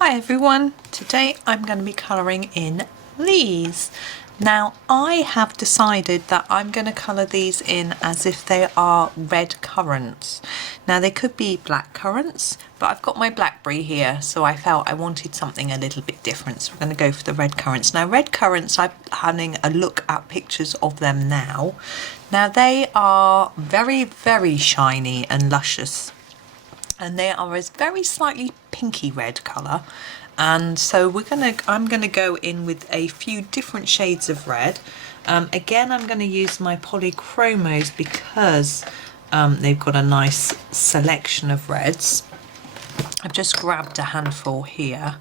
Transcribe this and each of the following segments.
Hi everyone, today I'm going to be colouring in these. Now I have decided that I'm going to colour these in as if they are red currants. Now they could be black currants, but I've got my blackberry here, so I felt I wanted something a little bit different, so we're going to go for the red currants. Now red currants, I'm having a look at pictures of them now. Now they are very, very shiny and luscious. And they are a very slightly pinky red colour, and so I'm gonna go in with a few different shades of red. Again, I'm going to use my Polychromos because they've got a nice selection of reds. I've just grabbed a handful here.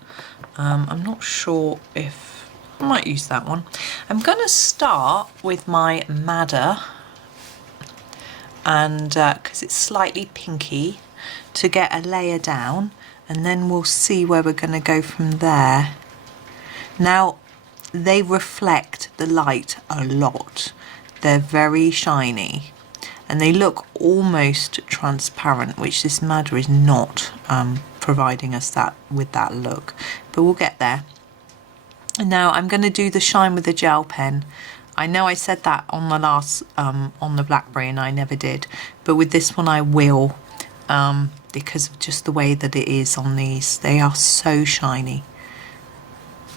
I'm not sure if I might use that one. I'm going to start with my Madder, and because it's slightly pinky, to get a layer down, and then we'll see where we're going to go from there. Now they reflect the light a lot. They're very shiny and they look almost transparent, which this Madder is not providing us with that look, but we'll get there. And now I'm going to do the shine with the gel pen. I know I said that on the last on the blackberry and I never did, but with this one I will, because of just the way that it is on these. They are so shiny.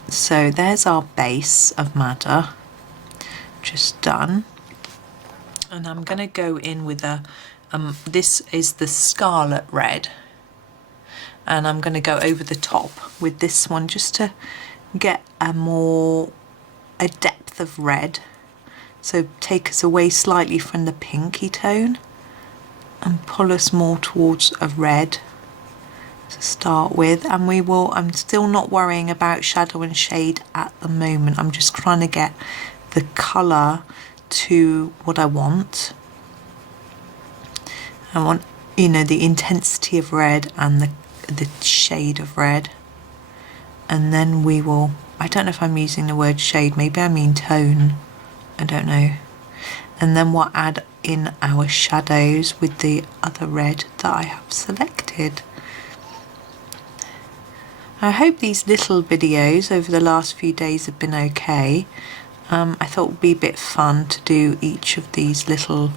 So there's our base of Madder, just done. And I'm going to go in with a, this is the Scarlet Red. And I'm going to go over the top with this one just to get a depth of red. So take us away slightly from the pinky tone and pull us more towards a red to start with. And I'm still not worrying about shadow and shade at the moment. I'm just trying to get the colour to what I want. I want, the intensity of red and the shade of red. And then I don't know if I'm using the word shade, maybe I mean tone, I don't know. And then we'll add in our shadows with the other red that I have selected. I hope these little videos over the last few days have been okay. I thought it would be a bit fun to do each of these little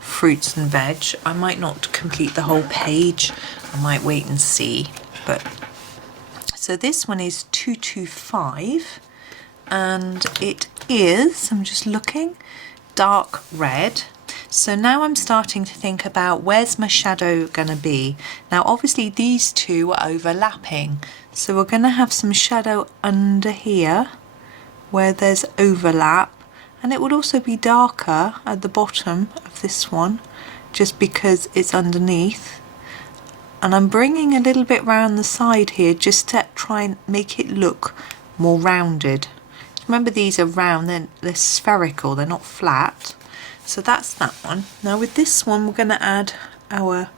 fruits and veg. I might not complete the whole page, I might wait and see. But so this one is 225 and it is, I'm just looking, dark red. So now I'm starting to think about where's my shadow going to be. Now obviously these two are overlapping, so we're going to have some shadow under here where there's overlap, and it would also be darker at the bottom of this one just because it's underneath. And I'm bringing a little bit round the side here just to try and make it look more rounded. Remember, these are round, they're spherical, they're not flat. So that's that one. Now with this one, we're going to add our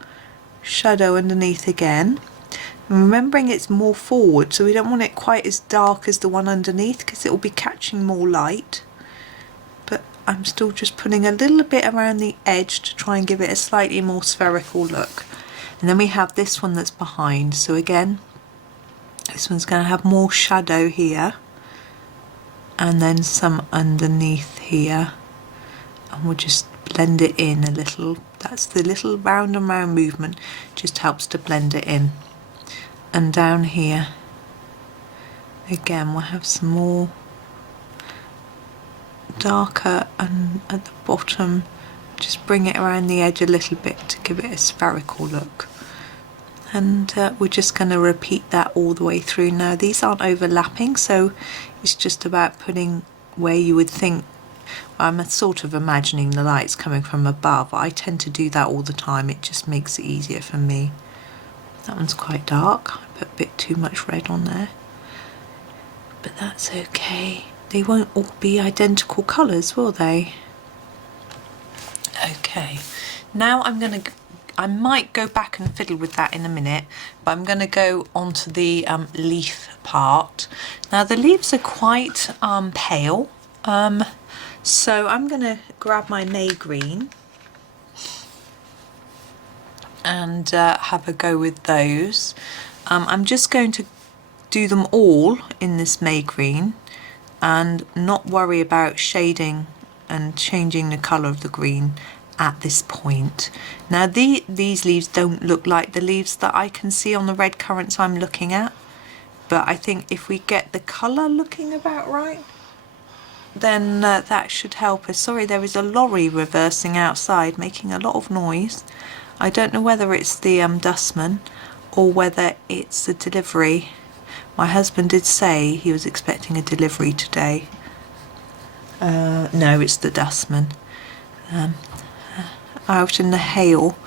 shadow underneath again. And remembering it's more forward, so we don't want it quite as dark as the one underneath because it will be catching more light. But I'm still just putting a little bit around the edge to try and give it a slightly more spherical look. And then we have this one that's behind. So again, this one's going to have more shadow here. And then some underneath here, and we'll just blend it in a little. That's the little round and round movement, just helps to blend it in. And down here again we'll have some more darker, and at the bottom just bring it around the edge a little bit to give it a spherical look. And we're just going to repeat that all the way through. Now these aren't overlapping, so it's just about putting where you would think. I'm sort of imagining the lights coming from above. I tend to do that all the time, it just makes it easier for me. That one's quite dark, I put a bit too much red on there, but that's okay. They won't all be identical colours, will they? Okay, now I might go back and fiddle with that in a minute, but I'm going to go on to the leaf part. Now the leaves are quite pale, so I'm going to grab my May Green and have a go with those. I'm just going to do them all in this May green and not worry about shading and changing the colour of the green at this point. Now these leaves don't look like the leaves that I can see on the red currants I'm looking at, but I think if we get the colour looking about right, then that should help us. Sorry, there is a lorry reversing outside making a lot of noise. I don't know whether it's the dustman or whether it's the delivery. My husband did say he was expecting a delivery today. No, it's the dustman. Out in the hail,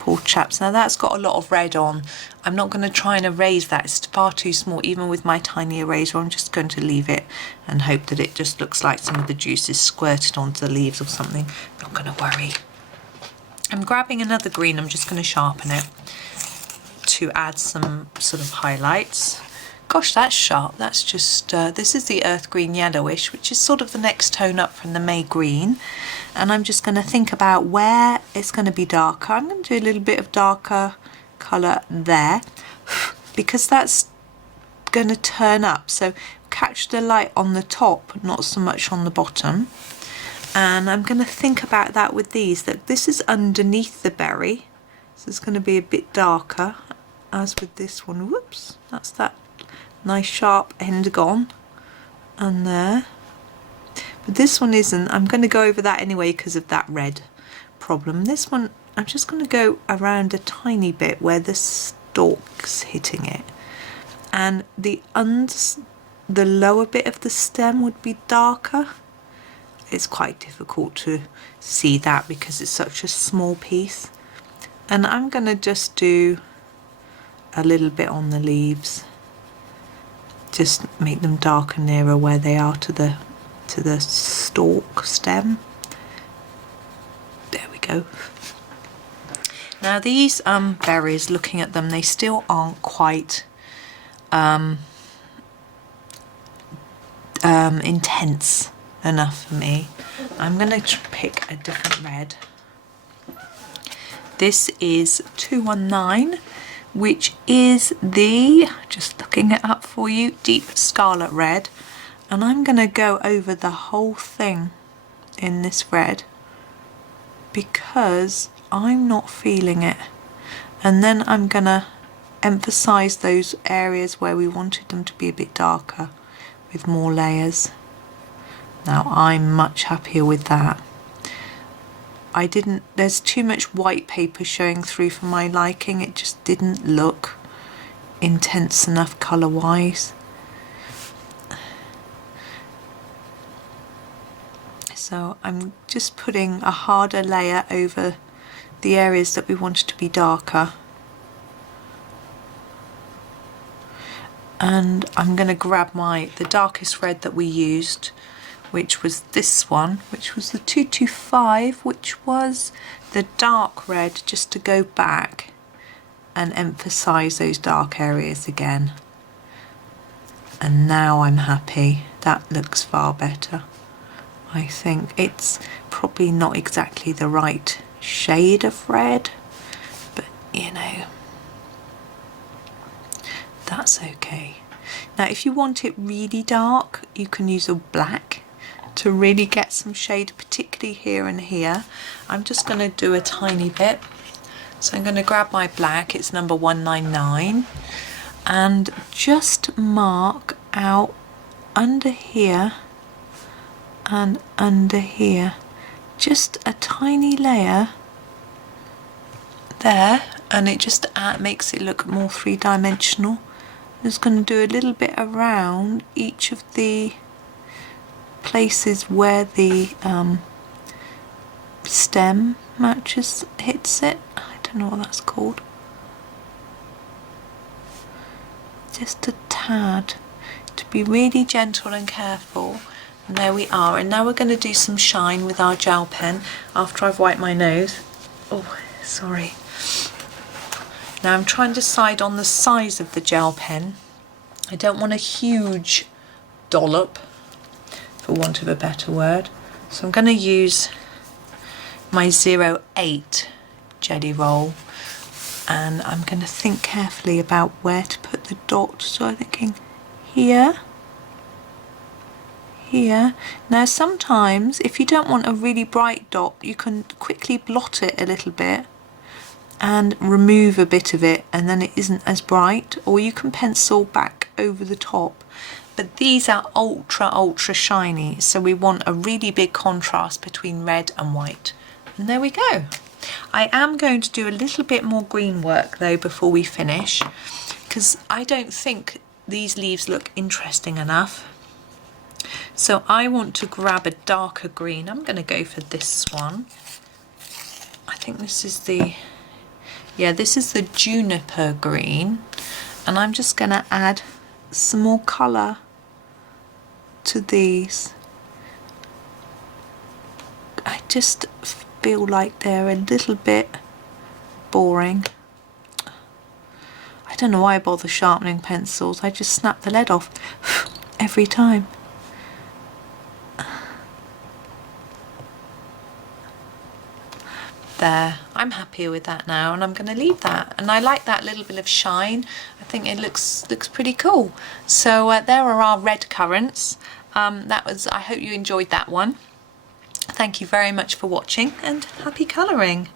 poor chaps. Now that's got a lot of red on. I'm not going to try and erase that, it's far too small. Even with my tiny eraser, I'm just going to leave it and hope that it just looks like some of the juice is squirted onto the leaves or something. Not going to worry. I'm grabbing another green, I'm just going to sharpen it to add some sort of highlights. Gosh, that's sharp. That's just, this is the earth green yellowish, which is sort of the next tone up from the May green. And I'm just going to think about where it's going to be darker. I'm going to do a little bit of darker colour there because that's going to turn up. So catch the light on the top, not so much on the bottom. And I'm going to think about that with these, that this is underneath the berry. So it's going to be a bit darker as with this one. Whoops, that's that nice sharp end gone. And there. But this one isn't. I'm going to go over that anyway because of that red problem. This one, I'm just going to go around a tiny bit where the stalk's hitting it. And the lower bit of the stem would be darker. It's quite difficult to see that because it's such a small piece. And I'm going to just do a little bit on the leaves. Just make them darker nearer where they are to the stalk stem. There we go. Now these berries, looking at them, they still aren't quite intense enough for me. I'm going to pick a different red. This is 219, which is the, just looking it up for you, Deep Scarlet Red. And I'm going to go over the whole thing in this red because I'm not feeling it. And then I'm going to emphasize those areas where we wanted them to be a bit darker with more layers. Now I'm much happier with that. There's too much white paper showing through for my liking. It just didn't look intense enough colour wise. So I'm just putting a harder layer over the areas that we wanted to be darker. And I'm going to grab the darkest red that we used, which was this one, which was the 225, which was the dark red, just to go back and emphasize those dark areas again. And now I'm happy. That looks far better. I think it's probably not exactly the right shade of red, but you know, that's okay. Now if you want it really dark, you can use a black to really get some shade, particularly here and here. I'm just going to do a tiny bit. So I'm going to grab my black, it's number 199, and just mark out under here and under here, just a tiny layer there, and it just makes it look more three-dimensional. I'm just going to do a little bit around each of the places where the stem hits it. I don't know what that's called. Just a tad, to be really gentle and careful. And there we are. And now we're going to do some shine with our gel pen after I've wiped my nose. Oh, sorry. Now I'm trying to decide on the size of the gel pen. I don't want a huge dollop, for want of a better word. So I'm going to use my 08 jelly roll, and I'm going to think carefully about where to put the dot. So I'm thinking here, here. Now sometimes if you don't want a really bright dot, you can quickly blot it a little bit and remove a bit of it, and then it isn't as bright, or you can pencil back over the top. But these are ultra shiny, so we want a really big contrast between red and white. And there we go. I am going to do a little bit more green work though before we finish, because I don't think these leaves look interesting enough. So I want to grab a darker green. I'm going to go for this one. I think this is the, yeah, this is the Juniper Green, and I'm just going to add some more colour to these. I just feel like they're a little bit boring. I don't know why I bother sharpening pencils. I just snap the lead off every time. There, I'm happier with that now, and I'm going to leave that. And I like that little bit of shine. I think it looks pretty cool. So there are our Redcurrants. That was, I hope you enjoyed that one. Thank you very much for watching, and happy colouring.